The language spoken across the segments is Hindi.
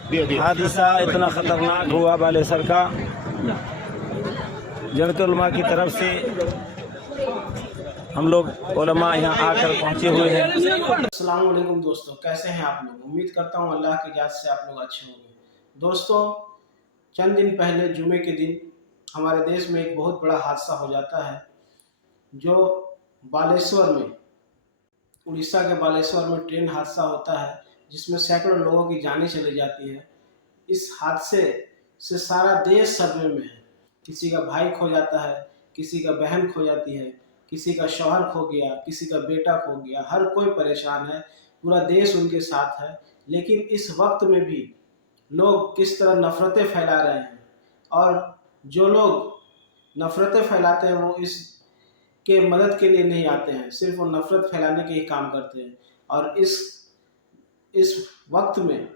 हादसा इतना ख़तरनाक हुआ बालेसर का। जमीयत उलमा की तरफ से हम लोग उलमा यहाँ आकर पहुँचे हुए हैं। अस्सलाम वालेकुम दोस्तों, कैसे हैं आप लोग। उम्मीद करता हूँ अल्लाह की इजाज़त से आप लोग अच्छे होंगे। दोस्तों, चंद दिन पहले जुमे के दिन हमारे देश में एक बहुत बड़ा हादसा हो जाता है, जो बालेश्वर में, उड़ीसा के बालेश्वर में ट्रेन हादसा होता है, जिसमें सैकड़ों लोगों की जानें चली जाती है। इस हादसे से सारा देश सदमे में है। किसी का भाई खो जाता है, किसी का बहन खो जाती है, किसी का शौहर खो गया, किसी का बेटा खो गया, हर कोई परेशान है, पूरा देश उनके साथ है। लेकिन इस वक्त में भी लोग किस तरह नफ़रतें फैला रहे हैं, और जो लोग नफ़रतें फैलाते हैं वो इस के मदद के लिए नहीं आते हैं, सिर्फ वो नफ़रत फैलाने के ही काम करते हैं। और इस वक्त में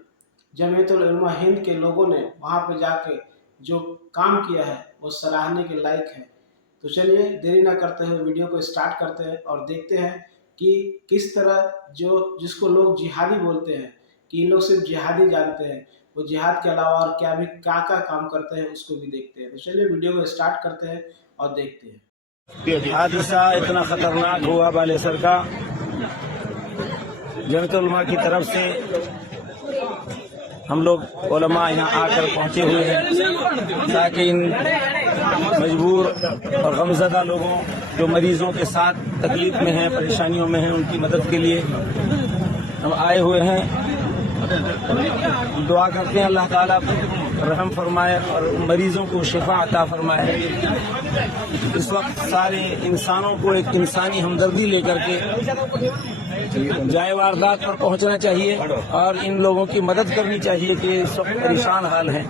जमीयत उलमा हिंद के लोगों ने वहाँ पे जाके जो काम किया है वो सराहने के लायक है। तो चलिए देरी ना करते हुए वीडियो को स्टार्ट करते हैं और देखते हैं कि किस तरह जिसको लोग जिहादी बोलते हैं, कि इन लोग सिर्फ जिहादी जानते हैं, वो जिहाद के अलावा और क्या काम करते हैं उसको भी देखते हैं। तो चलिए वीडियो को स्टार्ट करते हैं और देखते हैं। हादसा इतना ख़तरनाक हुआ बालेसर का। जमीयत उलमा की तरफ से हम लोग उलमा यहाँ आकर पहुँचे हुए हैं, ताकि इन मजबूर और गमज़दा लोगों, जो मरीजों के साथ तकलीफ में हैं, परेशानियों में हैं, उनकी मदद के लिए हम आए हुए हैं। दुआ करते हैं अल्लाह ताला रहम फरमाए और मरीजों को शिफा अता फरमाए। इस वक्त सारे इंसानों को एक इंसानी हमदर्दी लेकर के जाए वारदात पर पहुंचना चाहिए और इन लोगों की मदद करनी चाहिए कि इस वक्त परेशान हाल हैं।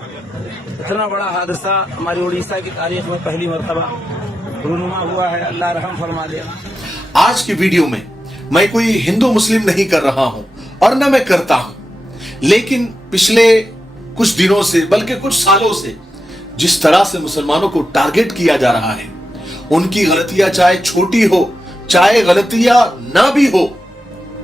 इतना बड़ा हादसा हमारी उड़ीसा की तारीख में पहली मरतबा रूनुमा हुआ है। अल्लाह रहम फरमा दे। आज की वीडियो में मैं कोई हिंदू मुस्लिम नहीं कर रहा हूं और न मैं करता हूं, लेकिन पिछले कुछ दिनों से, बल्कि कुछ सालों से जिस तरह से मुसलमानों को टारगेट किया जा रहा है, उनकी गलतियां चाहे छोटी हो, चाहे गलतियां ना भी हो,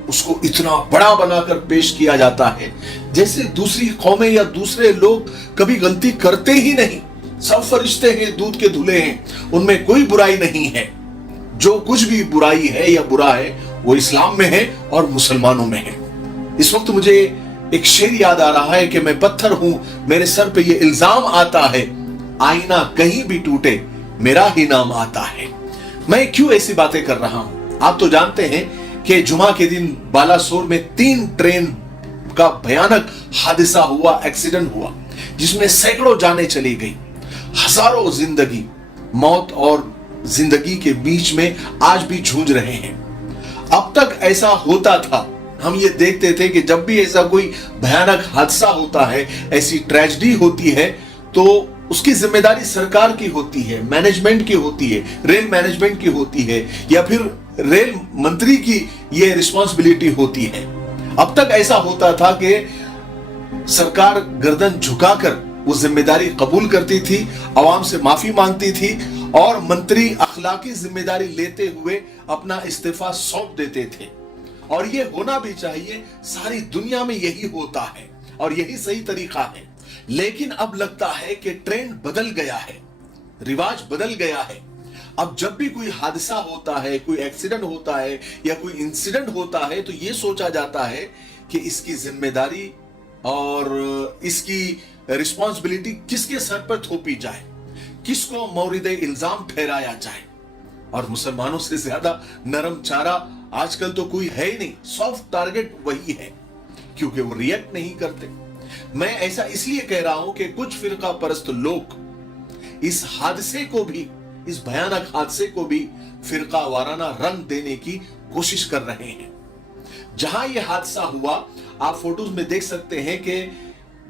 उसको इतना बड़ा बनाकर पेश किया जाता है जैसे दूसरी कौमें या दूसरे लोग कभी गलती करते ही नहीं। सब फरिश्ते हैं, दूध के धुले हैं, उनमें कोई बुराई नहीं है। जो कुछ भी बुराई है या बुरा है वो इस्लाम में है और मुसलमानों में है। इस वक्त मुझे एक शेर याद आ रहा है कि मैं पत्थर हूं, मेरे सर पे ये इल्जाम आता है, आईना कहीं भी टूटे मेरा ही नाम आता है। मैं क्यों ऐसी बातें कर रहा हूं? आप तो जानते हैं कि जुमा के दिन बालासोर में 3 ट्रेन का भयानक हादसा हुआ, एक्सीडेंट हुआ, जिसमें सैकड़ों जानें चली गई। हजारों जिंदगी मौत और जिंदगी के बीच में आज भी जूझ रहे हैं। अब तक ऐसा होता था, हम ये देखते थे कि जब भी ऐसा कोई भयानक हादसा होता है, ऐसी ट्रेजेडी होती है, तो उसकी जिम्मेदारी सरकार की होती है, मैनेजमेंट की होती है, रेल मैनेजमेंट की होती है, या फिर रेल मंत्री की ये रिस्पॉन्सिबिलिटी होती है। अब तक ऐसा होता था कि सरकार गर्दन झुकाकर वो जिम्मेदारी कबूल करती थी, आवाम से माफी मांगती थी और मंत्री अखलाकी जिम्मेदारी लेते हुए अपना इस्तीफा सौंप देते थे। और ये होना भी चाहिए, सारी दुनिया में यही होता है और यही सही तरीका है। लेकिन अब लगता है कि ट्रेंड बदल गया है, रिवाज बदल गया है। अब जब भी कोई हादसा होता है, कोई एक्सीडेंट होता है या कोई इंसिडेंट होता है, तो ये सोचा जाता है कि इसकी जिम्मेदारी और इसकी रिस्पॉन्सिबिलिटी किसके सर पर थोपी जाए, किसको मौरिदे इल्जाम ठहराया जाए। और मुसलमानों से ज्यादा नरम चारा आजकल तो कोई है ही नहीं, सॉफ्ट टारगेट वही है, क्योंकि वो रिएक्ट नहीं करते। मैं ऐसा इसलिए कह रहा हूं कि कुछ फिरका परस्त लोग इस हादसे को भी, इस भयानक हादसे को भी फिरका वाराना रंग देने की कोशिश कर रहे हैं। जहां यह हादसा हुआ, आप फोटोज में देख सकते हैं कि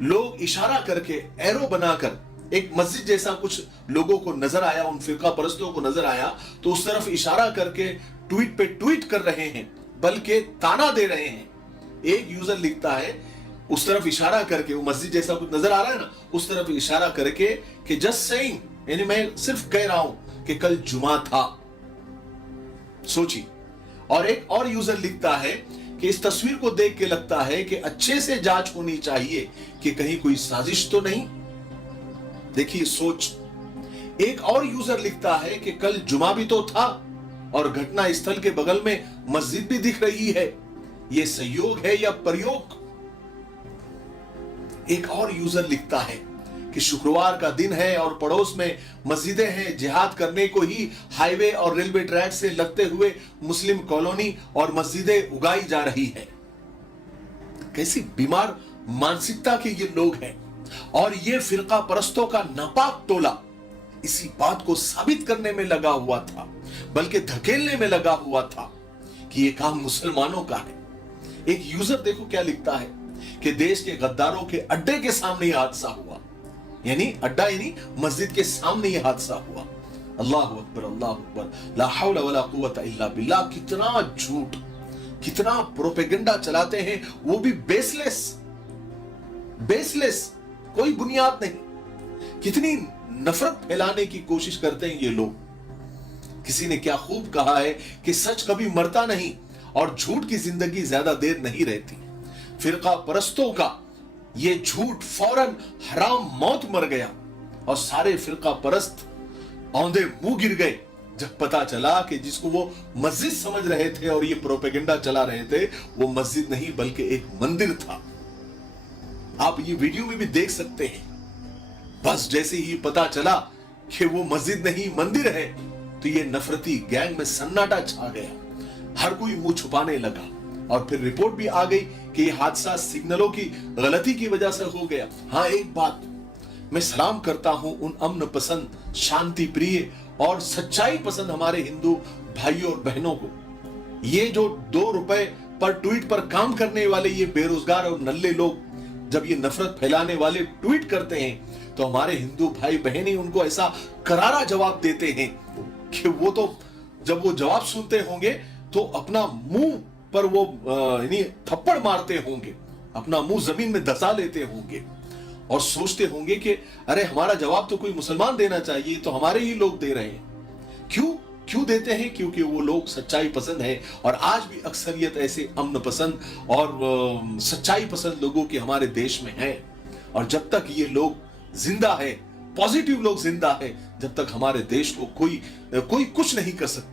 लोग इशारा करके, एरो बनाकर, एक मस्जिद जैसा कुछ लोगों को नजर आया, उन फिरका परस्तों को नजर आया, तो उस तरफ इशारा करके ट्वीट पे ट्वीट कर रहे हैं, बल्कि ताना दे रहे हैं। एक यूजर लिखता है, उस तरफ इशारा करके, वो मस्जिद जैसा कुछ नजर आ रहा है ना, उस तरफ इशारा करके कि जस्ट सेइंग, यानी मैं सिर्फ कह रहा हूं कि कल जुमा था। सोचिए। और एक और यूजर लिखता है कि इस तस्वीर को देख के लगता है कि अच्छे से जांच होनी चाहिए कि कहीं कोई साजिश तो नहीं। देखिए सोच। एक और यूजर लिखता है कि कल जुमा भी तो था और घटना स्थल के बगल में मस्जिद भी दिख रही है, यह संयोग है या प्रयोग? एक और यूजर लिखता है कि शुक्रवार का दिन है और पड़ोस में मस्जिदें हैं, जिहाद करने को ही हाईवे और रेलवे ट्रैक से लगते हुए मुस्लिम कॉलोनी और मस्जिदें उगाई जा रही है। कैसी बीमार मानसिकता के ये लोग हैं। और ये फिरका परस्तों का नापाक टोला इसी बात को साबित करने में लगा हुआ था, बल्कि धकेलने में लगा हुआ था कि ये काम मुसलमानों का है। एक यूजर देखो क्या लिखता है कि देश के गद्दारों के अड्डे के सामने यह हादसा हुआ, यानी अड्डा यानी मस्जिद के सामने यह हादसा हुआ। अल्लाह अकबर, अल्लाह अकबर, ला हौला वला कुव्वता इल्ला बिल्लाह। कितना झूठ, कितना प्रोपेगेंडा चलाते हैं, वो भी बेसलेस, कोई बुनियाद नहीं। कितनी नफरत फैलाने की कोशिश करते हैं ये लोग। किसी ने क्या खूब कहा है कि सच कभी मरता नहीं और झूठ की जिंदगी ज्यादा देर नहीं रहती। फिरका परस्तों का ये झूठ फौरन हराम मौत मर गया और सारे फिरका परस्त औंधे मुंह गिर गए जब पता चला कि जिसको वो मस्जिद समझ रहे थे और ये प्रोपेगेंडा चला रहे थे, वो मस्जिद नहीं बल्कि एक मंदिर था। आप ये वीडियो में भी देख सकते हैं। बस जैसे ही पता चला कि वो मस्जिद नहीं मंदिर है, तो ये नफरती गैंग में सन्नाटा छा गया। हर कोई मुंह छुपाने लगा और फिर रिपोर्ट भी आ गई कि यह हादसा सिग्नलों की गलती की वजह से हो गया। हाँ, एक बात मैं सलाम करता हूं उन अमन पसंद, शांति प्रिय और सच्चाई पसंद हमारे हिंदू भाइयों और बहनों को। ये जो 2 रुपए पर ट्वीट पर काम करने वाले ये बेरोजगार और नल्ले लोग जब ये नफरत फैलाने वाले ट्वीट करते हैं, तो हमारे हिंदू भाई बहन ही उनको ऐसा करारा जवाब देते हैं कि वो तो जब वो जवाब सुनते होंगे तो अपना मुंह पर वो थप्पड़ मारते होंगे, अपना मुंह जमीन में धसा लेते होंगे और सोचते होंगे कि अरे हमारा जवाब तो कोई मुसलमान देना चाहिए, तो हमारे ही लोग दे रहे हैं। क्यों देते हैं? क्योंकि वो लोग सच्चाई पसंद है और आज भी अक्सरियत ऐसे अमन पसंद और सच्चाई पसंद लोगों की हमारे देश में है। और जब तक ये लोग जिंदा है, पॉजिटिव लोग जिंदा है, जब तक हमारे देश को कोई कुछ नहीं कर सकता।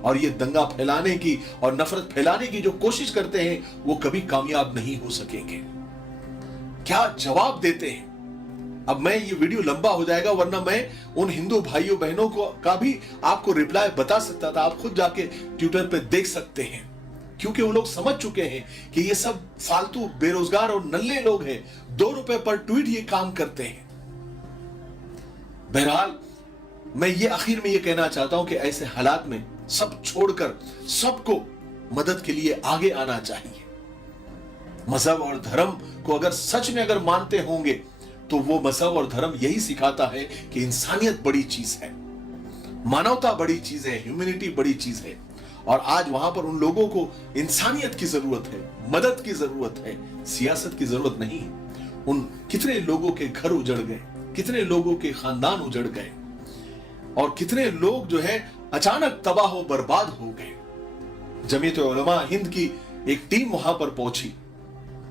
और ये दंगा फैलाने की और नफरत फैलाने की जो कोशिश करते हैं, वो कभी कामयाब नहीं हो सकेंगे। क्या जवाब देते हैं? अब मैं ये वीडियो लंबा हो जाएगा, वरना मैं उन हिंदू भाइयों बहनों को का भी आपको रिप्लाई बता सकता था। आप खुद जाके ट्विटर पे देख सकते हैं, क्योंकि वो लोग समझ चुके हैं कि ये सब फालतू बेरोजगार और नल्ले लोग हैं। 2 रुपए पर ट्वीट ये काम करते हैं। बहरहाल मैं ये आखिर में ये कहना चाहता हूं कि ऐसे हालात में सब छोड़कर सबको मदद के लिए आगे आना चाहिए। मजहब और धर्म को अगर सच में अगर मानते होंगे, तो वो मजहब और धर्म यही सिखाता है कि इंसानियत बड़ी चीज है, मानवता बड़ी चीज है, ह्यूमैनिटी बड़ी चीज है। और आज वहां पर उन लोगों को इंसानियत की जरूरत है, मदद की जरूरत है, सियासत की जरूरत नहीं है। उन कितने लोगों के घर उजड़ गए, कितने लोगों के खानदान उजड़ गए और कितने लोग जो है अचानक तबाह और बर्बाद हो गए। जमीयत उलमा हिंद की एक टीम वहां पर पहुंची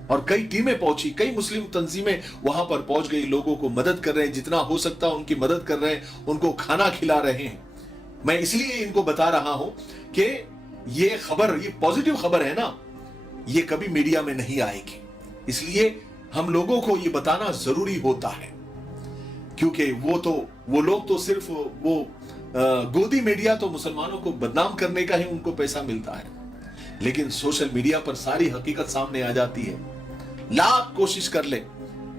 और कई टीमें पहुंची, कई मुस्लिम तंजीमें वहां पर पहुंच गई, लोगों को मदद कर रहे हैं, जितना हो सकता है उनकी मदद कर रहे हैं, उनको खाना खिला रहे हैं। मैं इसलिए इनको बता रहा हूं कि ये खबर, ये पॉजिटिव खबर है ना, ये कभी मीडिया में नहीं आएगी। इसलिए हम लोगों को ये बताना जरूरी होता है, क्योंकि वो लोग तो सिर्फ वो गोदी मीडिया तो मुसलमानों को बदनाम करने का ही उनको पैसा मिलता है, लेकिन सोशल मीडिया पर सारी हकीकत सामने आ जाती है। लाख कोशिश कर ले,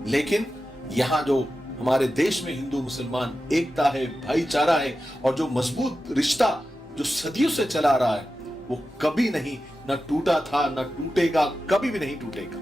लेकिन यहां जो हमारे देश में हिंदू मुसलमान एकता है, भाईचारा है और जो मजबूत रिश्ता जो सदियों से चला रहा है, वो कभी नहीं ना टूटा था, ना टूटेगा, कभी भी नहीं टूटेगा।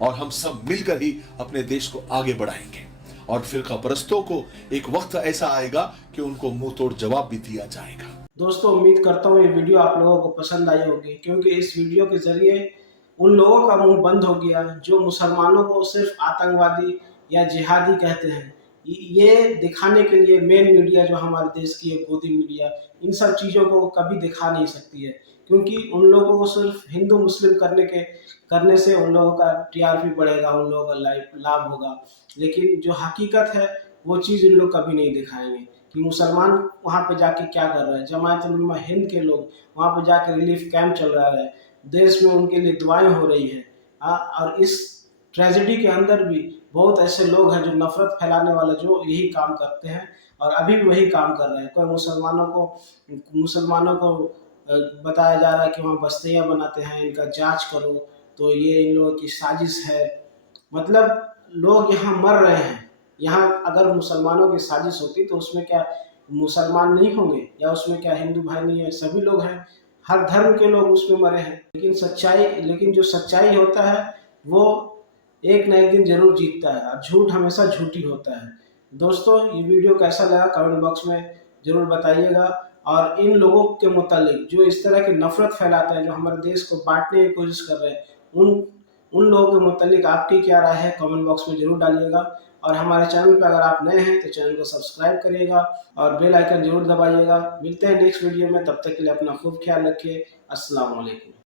और हम सब मिलकर ही अपने देश को आगे बढ़ाएंगे और फिरका परस्तों को एक वक्त ऐसा आएगा कि उनको मुंह तोड़ जवाब भी दिया जाएगा। दोस्तों, उम्मीद करता हूँ ये वीडियो आप लोगों को पसंद आई होगी, क्योंकि इस वीडियो के जरिए उन लोगों का मुंह बंद हो गया जो मुसलमानों को सिर्फ आतंकवादी या जिहादी कहते हैं। ये दिखाने के लिए मेन मीडिया जो हमारे देश की है, गोदी मीडिया, इन सब चीज़ों को कभी दिखा नहीं सकती है, क्योंकि उन लोगों को सिर्फ हिंदू मुस्लिम करने से उन लोगों का टीआरपी बढ़ेगा, उन लोगों का लाभ होगा। लेकिन जो हकीकत है वो चीज़ इन लोग कभी नहीं दिखाएंगे कि मुसलमान वहाँ पे जाके क्या कर रहे हैं। जमात उलमा हिंद के लोग वहाँ पे जाके रिलीफ कैंप चल रहा है, देश में उनके लिए दुआएं हो रही है। और इस ट्रेजेडी के अंदर भी बहुत ऐसे लोग हैं जो नफरत फैलाने वाले, जो यही काम करते हैं और अभी भी वही काम कर रहे हैं। कोई मुसलमानों को बताया जा रहा है कि वहाँ बस्तियाँ बनाते हैं, इनका जांच करो, तो ये इन लोगों की साजिश है। मतलब लोग यहाँ मर रहे हैं। यहाँ अगर मुसलमानों की साजिश होती तो उसमें क्या मुसलमान नहीं होंगे, या उसमें क्या हिंदू भाई नहीं है? सभी लोग हैं, हर धर्म के लोग उसमें मरे हैं। लेकिन जो सच्चाई होता है वो एक न एक दिन जरूर जीतता है, और झूठ हमेशा झूठ ही होता है। दोस्तों, ये वीडियो कैसा लगा कमेंट बॉक्स में जरूर बताइएगा। और इन लोगों के मुतालिक जो इस तरह की नफरत फैलाते हैं, जो हमारे देश को बांटने की कोशिश कर रहे हैं, उन लोगों के मुतालिक आपकी क्या राय है कमेंट बॉक्स में जरूर डालिएगा। और हमारे चैनल पर अगर आप नए हैं तो चैनल को सब्सक्राइब करिएगा और बेल आइकन जरूर दबाइएगा। मिलते हैं नेक्स्ट वीडियो में, तब तक के लिए अपना खूब ख्याल रखिए। अस्सलाम वालेकुम।